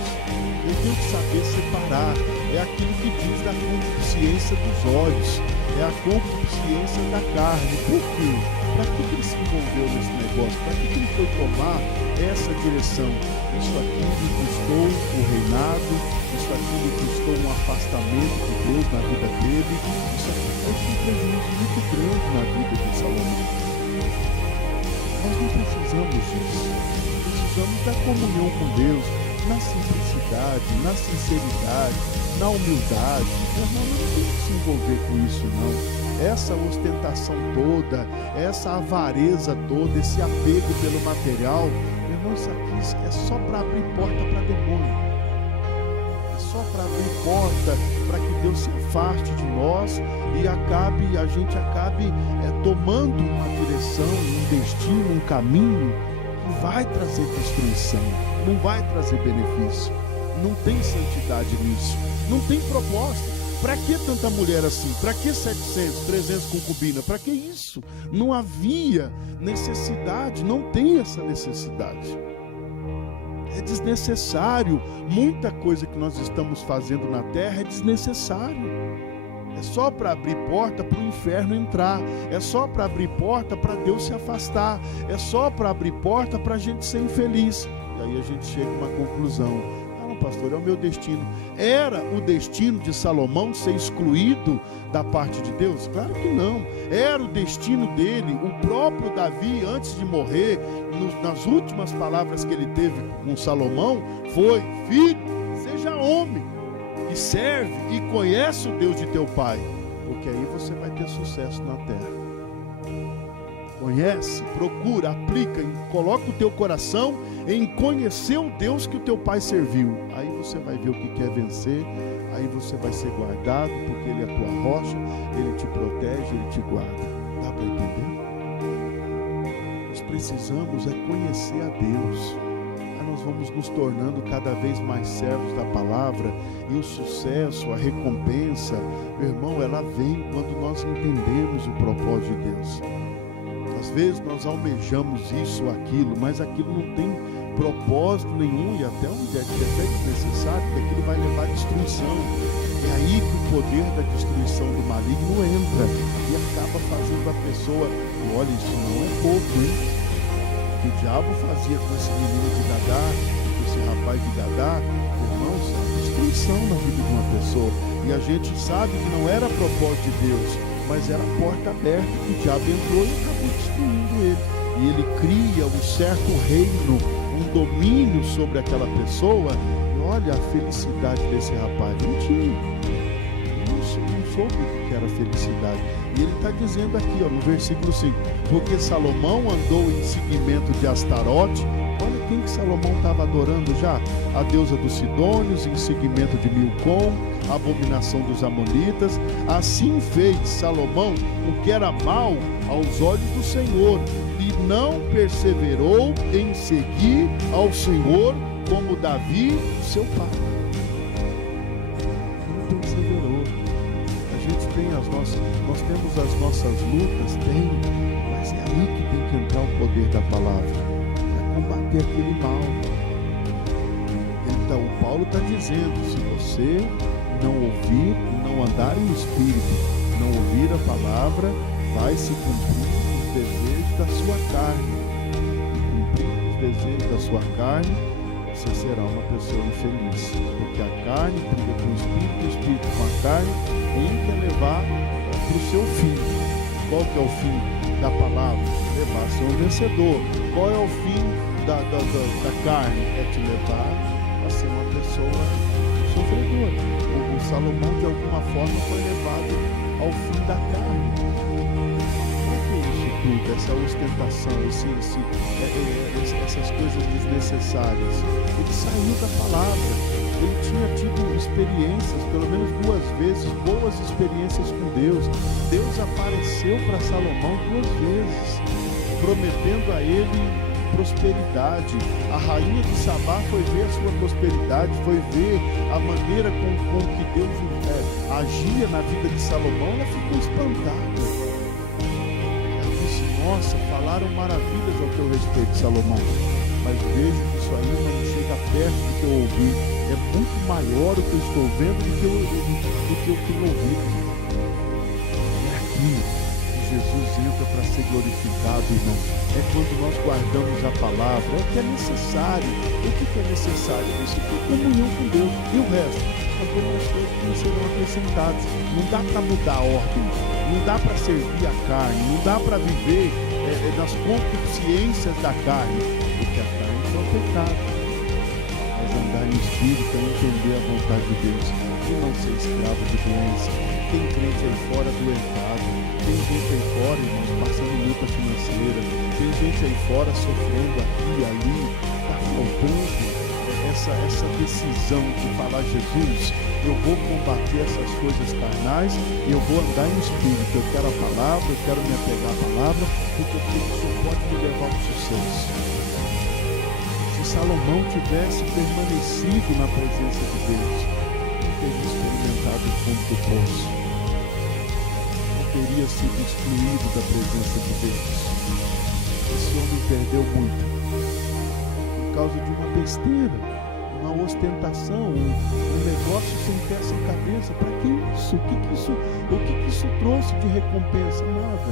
Eu tenho que saber separar. É aquilo que diz da concupiscência dos olhos, é a concupiscência da carne. Por quê? Para que ele se envolveu nesse negócio? Para que ele foi tomar essa direção? Isso aqui lhe custou o reinado, isso aqui lhe custou um afastamento de Deus na vida dele, isso aqui foi um prejuízo muito grande na vida de Salomão. Nós não precisamos disso. Precisamos da comunhão com Deus, na simplicidade, na sinceridade, na humildade. Nós não temos que se envolver com isso, não. Essa ostentação toda, essa avareza toda, esse apego pelo material, irmão, isso aqui é só para abrir porta para demônio. É só para abrir porta para que Deus se afaste de nós e a gente acabe tomando uma direção, um destino, um caminho que vai trazer destruição, não vai trazer benefício. Não tem santidade nisso, não tem proposta. Para que tanta mulher assim? Para que 700, 300 concubinas? Para que isso? Não havia necessidade, não tem essa necessidade. É desnecessário. Muita coisa que nós estamos fazendo na terra é desnecessário. É só para abrir porta para o inferno entrar. É só para abrir porta para Deus se afastar. É só para abrir porta para a gente ser infeliz. E aí a gente chega a uma conclusão. Pastor, é o meu destino. Era o destino de Salomão ser excluído da parte de Deus? Claro que não. Era o destino dele. O próprio Davi, antes de morrer, nas últimas palavras que ele teve com Salomão, foi: filho, seja homem e serve e conhece o Deus de teu pai, porque aí você vai ter sucesso na terra. Conhece, procura, aplica, coloca o teu coração em conhecer o Deus que o teu pai serviu. Aí você vai ver o que é vencer, aí você vai ser guardado, porque Ele é a tua rocha, Ele te protege, Ele te guarda. Dá para entender? Nós precisamos é conhecer a Deus. Aí nós vamos nos tornando cada vez mais servos da palavra, e o sucesso, a recompensa, meu irmão, ela vem quando nós entendemos o propósito de Deus. Às vezes nós almejamos isso ou aquilo, mas aquilo não tem propósito nenhum, e até onde é desnecessário, que aquilo vai levar à destruição. É aí que o poder da destruição do maligno entra e acaba fazendo a pessoa, e olha, isso não é pouco, hein? O que o diabo fazia com esse menino de Gadá, com esse rapaz de Gadá, irmãos, destruição na vida de uma pessoa. E a gente sabe que não era propósito de Deus, mas era a porta aberta que o diabo entrou e acabou destruindo ele. E ele cria um certo reino, um domínio sobre aquela pessoa. E olha a felicidade desse rapaz. Não tinha. Não soube o que era felicidade. E ele está dizendo aqui, ó, no versículo 5. Porque Salomão andou em seguimento de Astarote. Olha quem que Salomão estava adorando já. A deusa dos Sidônios, em seguimento de Milcom, a abominação dos Amonitas. Assim fez Salomão o que era mal aos olhos do Senhor, e não perseverou em seguir ao Senhor como Davi, seu pai. Não perseverou. A gente tem nós temos as nossas lutas, mas é aí que tem que entrar o poder da palavra, para combater aquele mal. Então, o Paulo está dizendo, se você não ouvir e não andar em espírito, não ouvir a palavra, vai se cumprir os desejos da sua carne. E cumprir os desejos da sua carne, você será uma pessoa infeliz. Porque a carne briga com o espírito com a carne, um quer levar para o seu fim. Qual que é o fim da palavra? Levar a ser um vencedor. Qual é o fim da carne? É te levar a ser uma pessoa sofredora. O Salomão, de alguma forma, foi levado ao fim da carne. Tudo, essa ostentação, essas coisas desnecessárias. Ele saiu da palavra. Ele tinha tido experiências, pelo menos 2 vezes, boas experiências com Deus. Deus apareceu para Salomão 2 vezes, prometendo a ele prosperidade. A rainha de Sabá foi ver a sua prosperidade, foi ver a maneira com que Deus agia na vida de Salomão. Ela ficou espantada. Nossa, falaram maravilhas ao teu respeito, Salomão, mas vejo que isso aí não chega perto do que eu ouvi. É muito maior o que eu estou vendo do que eu tenho ouvido. É aqui que Jesus entra para ser glorificado, irmão. É quando nós guardamos a palavra, é o que é necessário. O que é necessário? Você tem comunhão com Deus. E o resto? As outras coisas que serão acrescentadas. Não dá para mudar a ordem. Não dá para servir a carne, não dá para viver nas concupiscências da carne, porque a carne é o pecado. Mas andar em espírito é entender a vontade de Deus e não ser escravo de doença. Tem crente aí fora doentado, tem gente aí fora, irmãos, passando luta financeira, tem gente aí fora sofrendo aqui e ali. Está faltando essa decisão de falar: Jesus, eu vou combater essas coisas carnais, eu vou andar em espírito, eu quero a palavra, eu quero me apegar à palavra, porque eu sei que isso pode me levar ao sucesso. Se Salomão tivesse permanecido na presença de Deus, não teria experimentado o fundo do poço, não teria sido excluído da presença de Deus. Esse homem perdeu muito por causa de uma besteira, uma ostentação, um negócio sem pé, sem cabeça. Para que isso? O que isso trouxe de recompensa? Nada.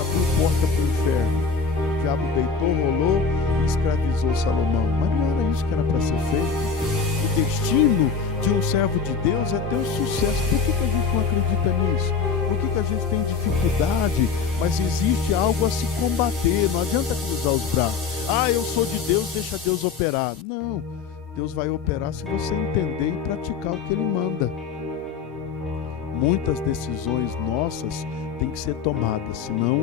Abriu porta para o inferno. O diabo deitou, rolou e escravizou Salomão. Mas não era isso que era para ser feito. O destino de um servo de Deus é ter o sucesso. Por que a gente não acredita nisso? Por que a gente tem dificuldade? Mas existe algo a se combater. Não adianta cruzar os braços. Eu sou de Deus, deixa Deus operar. Não. Deus vai operar se você entender e praticar o que Ele manda. muitas decisões nossas têm que ser tomadas, senão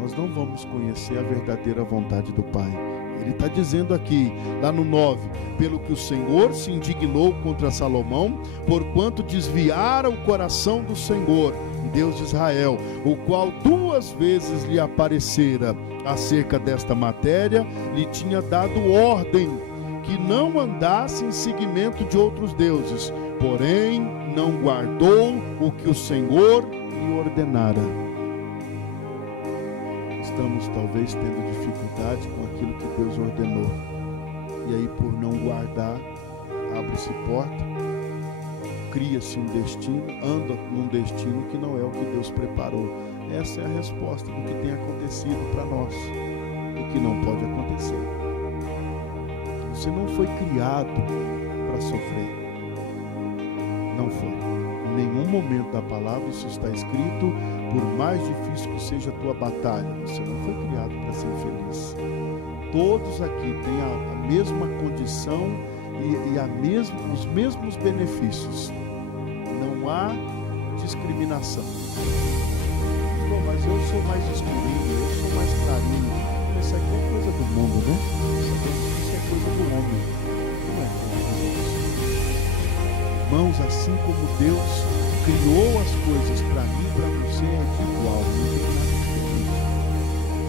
nós não vamos conhecer a verdadeira vontade do Pai. Ele está dizendo aqui, lá no 9, pelo que o Senhor se indignou contra Salomão, porquanto desviara o coração do Senhor, Deus de Israel, o qual 2 vezes lhe aparecera acerca desta matéria, lhe tinha dado ordem que não andasse em seguimento de outros deuses, porém não guardou o que o Senhor lhe ordenara. Estamos talvez tendo dificuldade com aquilo que Deus ordenou, e aí por não guardar, abre-se porta, cria-se um destino, anda num destino que não é o que Deus preparou. Essa é a resposta do que tem acontecido para nós, o que não pode acontecer. Você não foi criado para sofrer, não foi. Em nenhum momento da palavra isso está escrito. Por mais difícil que seja a tua batalha, você não foi criado para ser feliz. Todos aqui têm a mesma condição e os mesmos benefícios. Não há discriminação. Bom, mas eu sou mais escurinho, eu sou mais clarinho. Isso aqui é coisa do mundo, né? Isso é coisa do homem. Não é coisa de Deus. Irmãos, assim como Deus criou as coisas para mim e para você, é de igual, não tem nada diferente.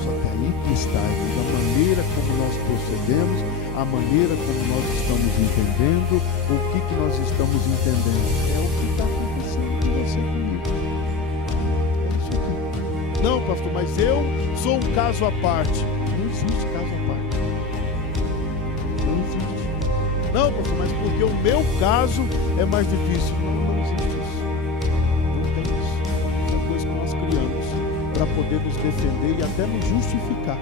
Só que aí que está, a maneira como nós procedemos, a maneira como nós estamos entendendo, o que nós estamos entendendo. É o que está acontecendo com você e comigo. É isso aqui. Não, pastor, mas eu sou um caso à parte. Não existe caso à parte. Não existe. Não, pastor, mas porque o meu caso é mais difícil. Não existe isso. Para poder nos defender e até nos justificar.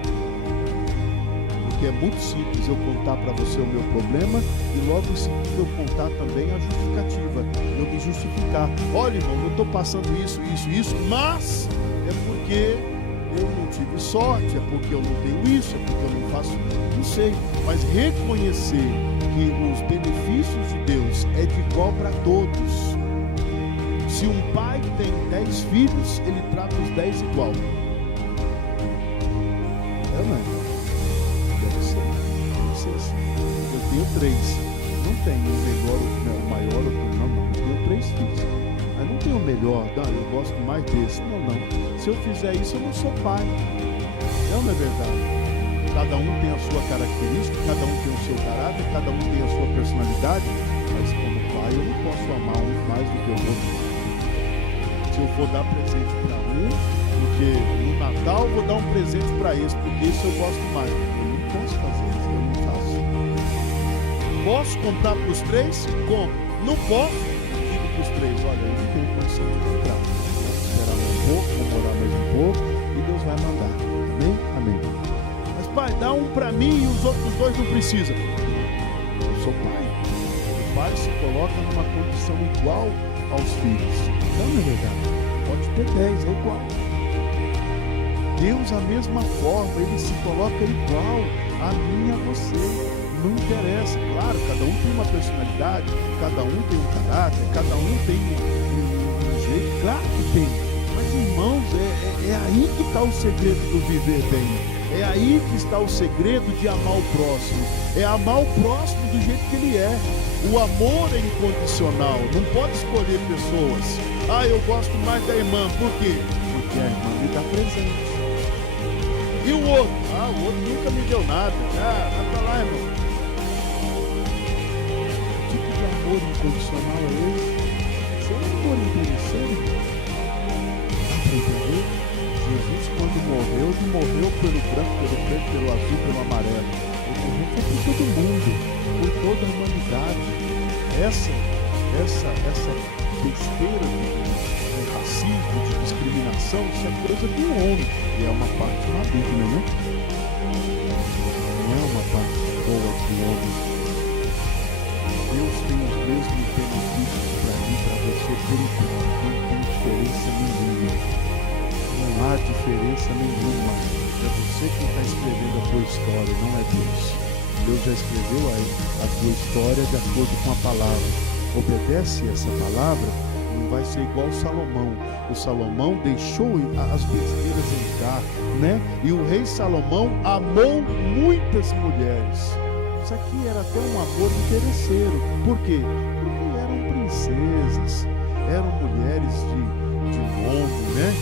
Porque é muito simples eu contar para você o meu problema e logo em seguida eu contar também a justificativa. Eu me justificar. Olha, irmão, eu estou passando isso, mas é porque eu não tive sorte, é porque eu não tenho isso, é porque eu não faço, não sei. Mas reconhecer que os benefícios de Deus é de igual para todos. Se um pai tem 10 filhos, ele trata os 10 igual. É, não é? Deve ser assim. Eu tenho 3. Não tenho o melhor, o maior, não. Eu tenho 3 filhos. Mas não tenho o melhor, não, eu gosto mais desse. Não. Se eu fizer isso, eu não sou pai. Não é verdade? Cada um tem a sua característica, cada um tem o seu caráter, cada um tem a sua personalidade. Mas como pai, eu não posso amar um mais do que o outro. Se eu for dar presente para um, porque no Natal eu vou dar um presente para esse, porque isso eu gosto mais. Eu não posso fazer isso, eu não faço. Posso comprar para os 3? Compro. Não posso? Digo para os 3, olha, eu não tenho condição de comprar. Vou esperar mais um pouco, vou morar mais um pouco, e Deus vai mandar. Amém? Amém. Mas pai, dá um para mim e os outros 2 não precisam. Eu sou pai. O pai se coloca numa condição igual aos filhos. Não é verdade? Pode ter 10, é igual. Deus, a mesma forma, Ele se coloca igual a mim e a você. Não interessa, claro, cada um tem uma personalidade, cada um tem um caráter, cada um tem um jeito, claro que tem. Mas, irmãos, é aí que está o segredo do viver bem. É aí que está o segredo de amar o próximo. É amar o próximo do jeito que ele é. O amor é incondicional. Não pode escolher pessoas. Ah, eu gosto mais da irmã. Por quê? Porque a irmã me dá presente. E o outro? Ah, o outro nunca me deu nada. Ah, vai pra lá, irmão. Que tipo de amor incondicional é esse? Isso é um amor interessante. Dá pra entender? Jesus, quando morreu, não morreu pelo branco, pelo preto, pelo azul, pelo amarelo. Ele morreu por todo mundo, por toda a humanidade. Essa besteira de racismo, de discriminação, isso é coisa do homem. E é uma parte maligna, né? Não é uma parte boa do homem. Deus tem os mesmos benefícios para mim, para você, por igual. Não tem diferença nenhuma. Não há diferença nenhuma. É você que está escrevendo a tua história, não é Deus. Deus já escreveu a tua história de acordo com a palavra. Obedece essa palavra não vai ser igual o Salomão. O Salomão deixou as besteiras entrar, né? E o rei Salomão amou muitas mulheres. Isso aqui era até um amor interesseiro. Por quê? Porque eram princesas, eram mulheres de nome, né?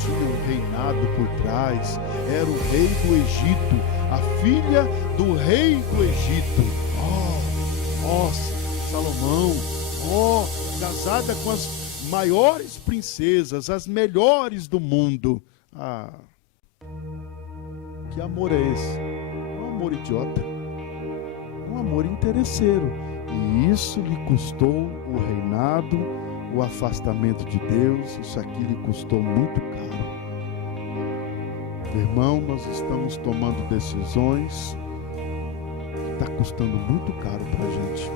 Tinham um reinado por trás. Era o rei do Egito, a filha do rei do Egito. Salomão, casada com as maiores princesas, as melhores do mundo. Que amor é esse? Um amor idiota, um amor interesseiro. E isso lhe custou o reinado, o afastamento de Deus. Isso aqui lhe custou muito caro. Irmão, nós estamos tomando decisões que está custando muito caro para a gente.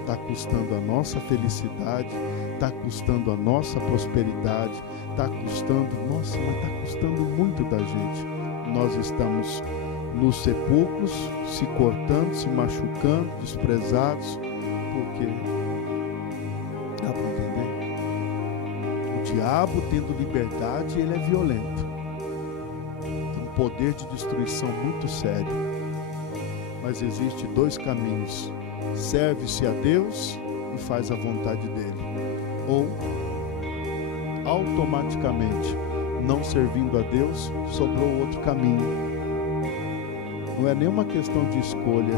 Está custando a nossa felicidade, está custando a nossa prosperidade, está custando, mas está custando muito da gente. Nós estamos nos sepulcros, se cortando, se machucando, desprezados, porque, dá para entender? O diabo, tendo liberdade, ele é violento. Tem um poder de destruição muito sério. Mas existe dois caminhos: serve-se a Deus e faz a vontade dele, ou automaticamente, não servindo a Deus, sobrou outro caminho. Não é nenhuma questão de escolha,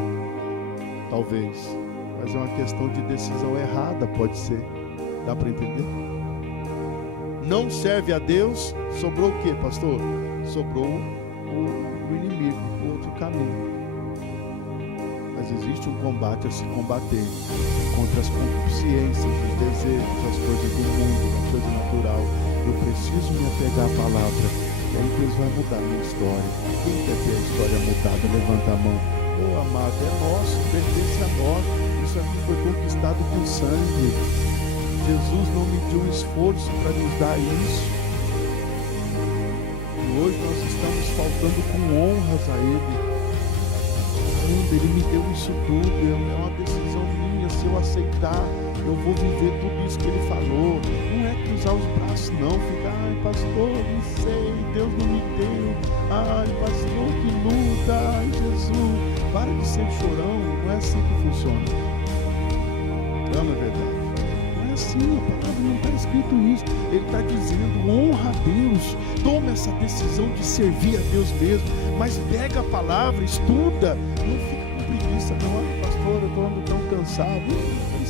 talvez, mas é uma questão de decisão errada, pode ser. Dá para entender? Não serve a Deus, sobrou o quê, pastor? Sobrou o inimigo, o outro caminho. Mas existe um combate a se combater contra as concupiscências, os desejos, as coisas do mundo, a coisa natural. Eu preciso me apegar à palavra, e aí Deus vai mudar a minha história. Quem quer ter a história mudada, levanta a mão. Amado, é nosso, pertence a nós. Isso aqui foi conquistado com sangue. Jesus não mediu esforço para nos dar isso. E hoje nós estamos faltando com honras a Ele. Ele me deu isso tudo, é uma decisão minha. Se eu aceitar, eu vou viver tudo isso que Ele falou. Não é cruzar os braços não, ficar, pastor, não sei, Deus não me deu, pastor, que luta, Jesus. Para de ser chorão, não é assim que funciona. Não é verdade? Não é assim, a palavra não está escrito isso. Ele está dizendo, honra a Deus, toma essa decisão de servir a Deus mesmo, mas pega a palavra, estuda, não fica com preguiça, não, pastor, eu estou andando tão cansado. Aí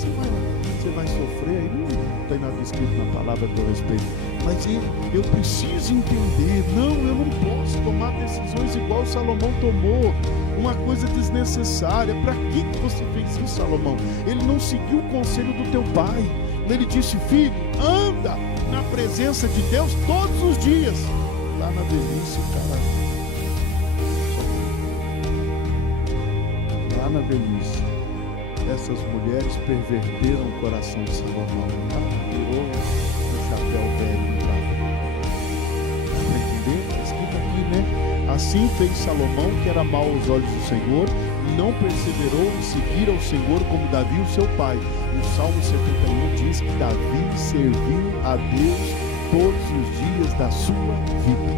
você vai sofrer, aí não tem nada escrito na palavra a teu respeito. Mas eu preciso entender, eu não posso tomar decisões igual Salomão tomou, uma coisa desnecessária. Para que você fez isso, Salomão? Ele não seguiu o conselho do teu pai. Ele disse, filho, anda na presença de Deus todos os dias. Lá na velhice, cara, lá na velhice, essas mulheres perverteram o coração de Salomão. Virou o chapéu velho no prato. Dá para entender? Está escrito aqui, né? Assim fez Salomão, que era mau aos olhos do Senhor, e não perseverou em seguir ao Senhor como Davi, o seu pai. O Salmo 71 diz que Davi serviu a Deus todos os dias da sua vida.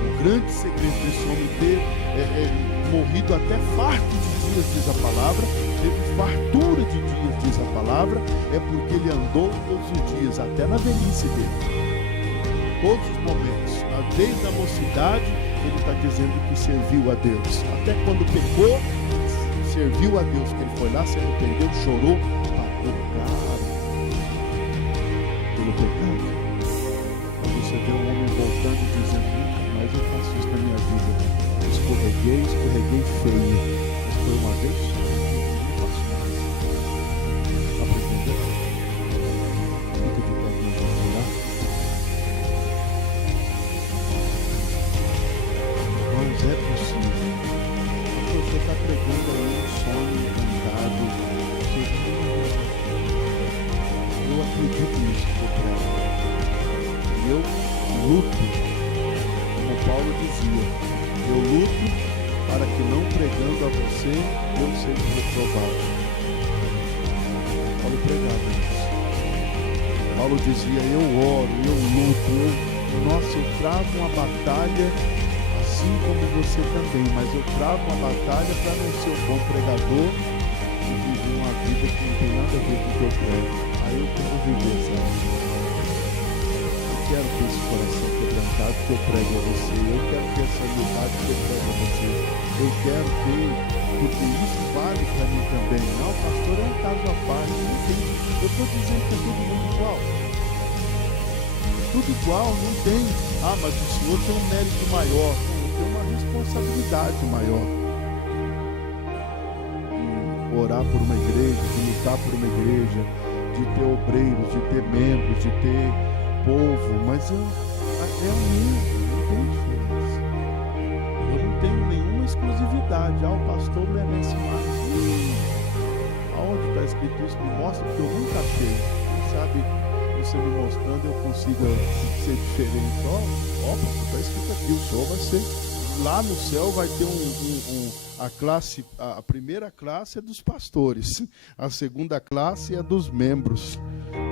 O grande segredo desse homem ter morrido até farto de dias, diz a palavra, teve fartura de dias, diz a palavra, é porque ele andou todos os dias, até na velhice dele. Todos os momentos, desde a mocidade, ele está dizendo que serviu a Deus. Até quando pecou, serviu a Deus, que ele foi lá, se arrependeu, chorou, pagou caro pelo pecado. Quando você vê um homem voltando e dizendo, nunca mais eu faço isso na minha vida. Escorreguei feio. Mas foi uma vez só, não faço mais. Dá para entender? Fica de pé aqui, vamos orar. Irmãos, é possível. Você está pregando aí um sonho encantado. Eu acredito nisso que eu prego. E eu luto, como Paulo dizia, eu luto para que não pregando a você, eu seja reprovado. Paulo pregava isso. Paulo dizia, eu oro, eu luto, eu travo uma batalha assim como você também, mas eu travo uma batalha para não ser um bom pregador e viver uma vida que não tem nada a ver com o que eu prego. Aí eu quero viver, sabe? Eu quero ter esse coração quebrantado que eu prego a você, eu quero ter essa humildade que eu prego a você, eu quero ter, porque isso vale para mim também. Não, pastor, é um caso à parte, não tem. Eu estou dizendo que é todo mundo igual. Tudo igual, não tem. Ah, mas o senhor tem um mérito maior. Não, eu tenho uma responsabilidade maior. De orar por uma igreja, de lutar por uma igreja, de ter obreiros, de ter membros, de ter povo. Mas é o mesmo, não tem diferença. Eu não tenho nenhuma exclusividade. Ah, o pastor merece mais. Aonde está escrito isso? Me mostra, porque eu nunca achei. Quem sabe você me mostrando, eu consiga ser diferente. Ó, está escrito aqui, o senhor vai ser, lá no céu vai ter a classe, a primeira classe é dos pastores, a segunda classe é dos membros,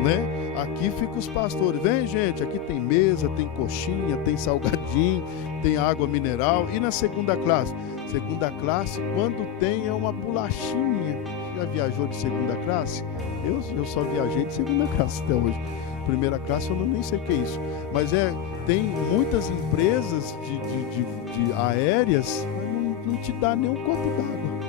né? Aqui ficam os pastores, vem gente, aqui tem mesa, tem coxinha, tem salgadinho, tem água mineral. E na segunda classe? Segunda classe, quando tem, é uma bolachinha. Já viajou de segunda classe? Eu só viajei de segunda classe até hoje. Primeira classe eu nem sei o que é isso. Mas tem muitas empresas de aéreas, mas não te dá nem um copo d'água.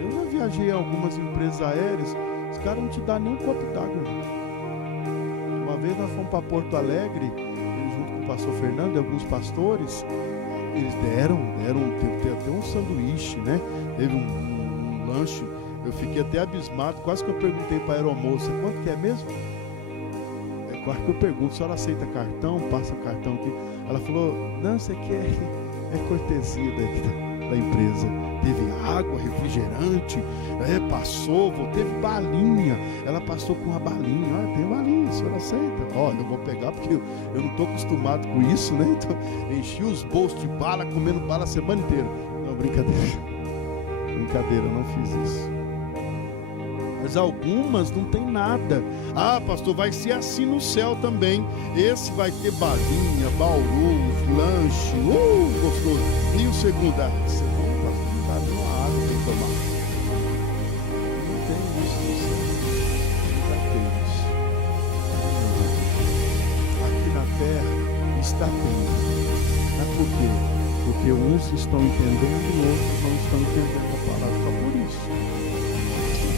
Eu já viajei em algumas empresas aéreas, os caras não te dão nem um copo d'água. Uma vez nós fomos para Porto Alegre, junto com o pastor Fernando e alguns pastores, eles deram teve até um sanduíche, né? Teve um lanche. Eu fiquei até abismado, quase que eu perguntei para a aeromoça, quanto que é mesmo? Quase que eu pergunto, a senhora aceita cartão? Passa o cartão aqui. Ela falou, não, isso aqui é cortesia da empresa. Teve água, refrigerante, passou, teve balinha. Ela passou com uma balinha, tem balinha, a senhora aceita? Olha, eu vou pegar porque eu não estou acostumado com isso, né? Então, enchi os bolsos de bala, comendo bala a semana inteira. Não, brincadeira, eu não fiz isso. Mas algumas não tem nada. Ah, pastor, vai ser assim no céu também. Esse vai ter balinha, baurus, lanche, gostoso. E o segundo? Você não dá nenhuma água para tomar. Não tem isso no céu. Para que isso? Aqui na terra está tendo. Mas por quê? Porque uns estão entendendo e outros não estão entendendo a palavra. Só por isso.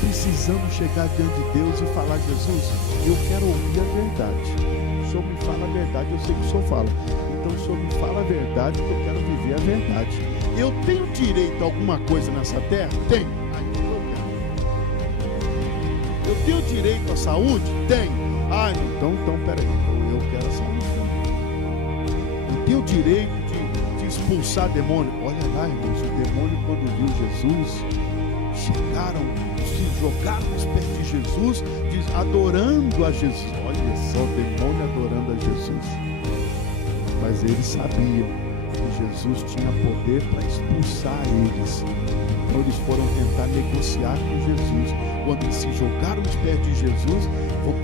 Precisamos chegar diante de Deus e falar, Jesus, eu quero ouvir a verdade. O Senhor me fala a verdade, eu sei que o Senhor fala. Então o Senhor me fala a verdade, porque eu quero viver a verdade. Eu tenho direito a alguma coisa nessa terra? Tenho. Eu tenho direito à saúde? Tenho. Então peraí, eu quero a saúde. Eu tenho direito de expulsar demônio? Olha lá, irmãos, o demônio quando viu Jesus, chegaram, se jogaram nos pés de Jesus, adorando a Jesus. Olha só, o demônio adorando a Jesus. Mas eles sabiam que Jesus tinha poder para expulsar eles. Então eles foram tentar negociar com Jesus. Quando eles se jogaram nos pés de Jesus,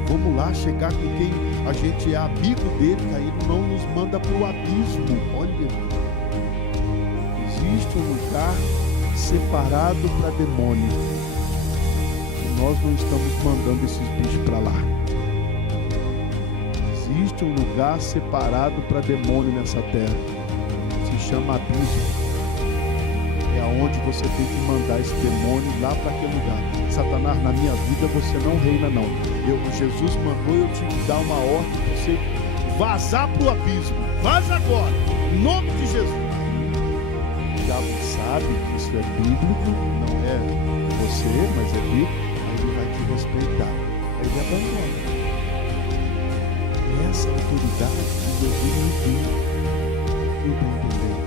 vamos lá chegar com quem a gente é amigo dele, que aí não nos manda para o abismo. Olha, existe um lugar separado para demônio. E nós não estamos mandando esses bichos para lá. Existe um lugar separado para demônio nessa terra. Se chama abismo. É aonde você tem que mandar esse demônio lá para aquele lugar. Satanás, na minha vida você não reina não. Jesus mandou eu te dar uma ordem para você vazar para o abismo. Vaza agora. Em nome de Jesus. O diabo sabe que isso é bíblico, não é você, mas é bíblico, aí ele vai te respeitar. Aí ele abandona. Essa autoridade que Jesus me deu. Não está entendendo?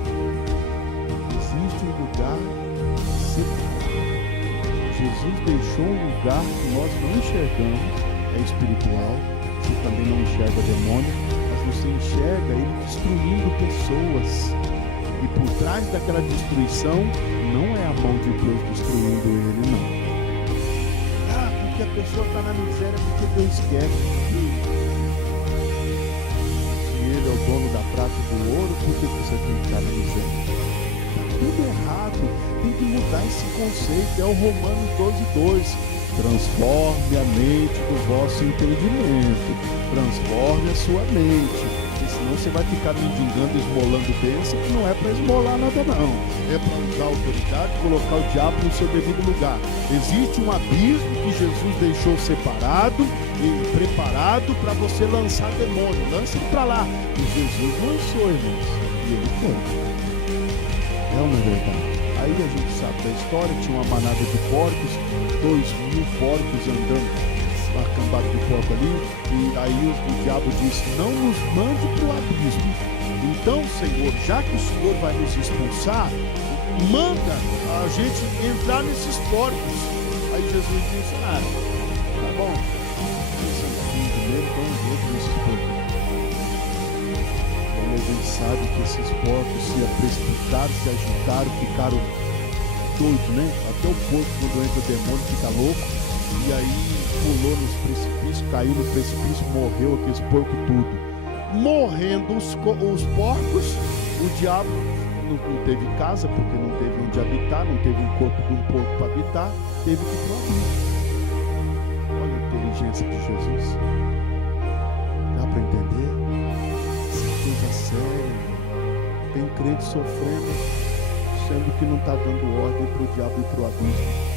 Existe um lugar separado. Jesus deixou um lugar que nós não enxergamos, é espiritual, você também não enxerga demônio, mas você enxerga ele destruindo pessoas. E por trás daquela destruição, não é a mão de Deus destruindo ele, não. pessoa está na miséria porque Deus quer. Se Ele é o dono da prata e do ouro, por que você tem que estar na miséria? Está tudo errado. Tem que mudar esse conceito. É o Romanos 12:2. Transforme a mente do vosso entendimento. Transforme a sua mente. Porque senão você vai ficar mendigando, esmolando bênção, que não é para esmolar nada não. É para usar a autoridade, colocar o diabo no seu devido lugar. Existe um abismo que Jesus deixou separado e preparado para você lançar demônio. Lance ele para lá. E Jesus lançou, irmãos. E ele foi. É uma verdade. Aí a gente sabe da história, tinha uma manada de porcos, 2.000 porcos andando, uma cambada de porco ali, e aí o diabo disse, não nos mande para o abismo. Então, Senhor, já que o Senhor vai nos expulsar, manda a gente entrar nesses porcos. Aí Jesus disse, tá bom, vocês são primeiro, então eu nesses porcos. A gente sabe que esses porcos se precipitaram, se agitaram, ficaram doidos, né? Até o porco, quando entra o demônio, fica louco. E aí pulou nos precipícios, caiu no precipício, morreu aqueles porcos tudo. Morrendo os porcos, o diabo não teve casa, porque não teve onde habitar, não teve um corpo de um porco para habitar, teve que ir para o abismo. Olha a inteligência de Jesus. Dá para entender? Coisa séria. Tem crente sofrendo, sendo que não está dando ordem para o diabo e para o abismo.